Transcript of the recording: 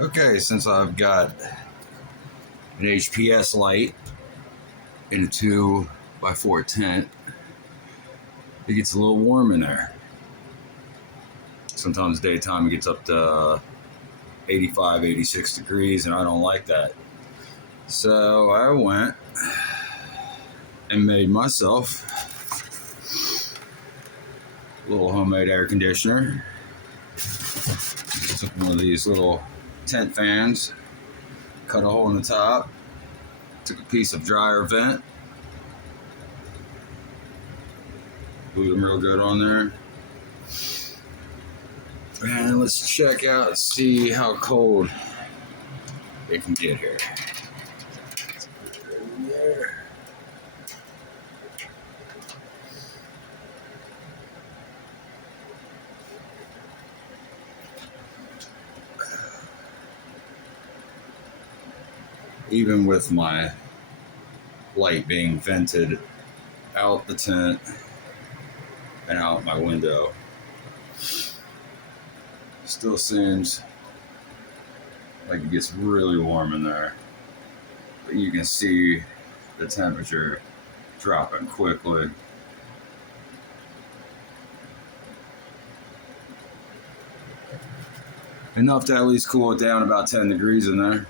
Okay, since I've got an HPS light in a 2x4 tent, it gets a little warm in there. Sometimes daytime it gets up to 85, 86 degrees, and I don't like that. So I went and made myself a little homemade air conditioner. Took one of these little tent fans, cut a hole in the top, took a piece of dryer vent, glued them real good on there. And let's check out and see how cold it can get here. Even with my light being vented out the tent and out my window, still seems like it gets really warm in there. But you can see the temperature dropping quickly. Enough to at least cool it down about 10 degrees in there.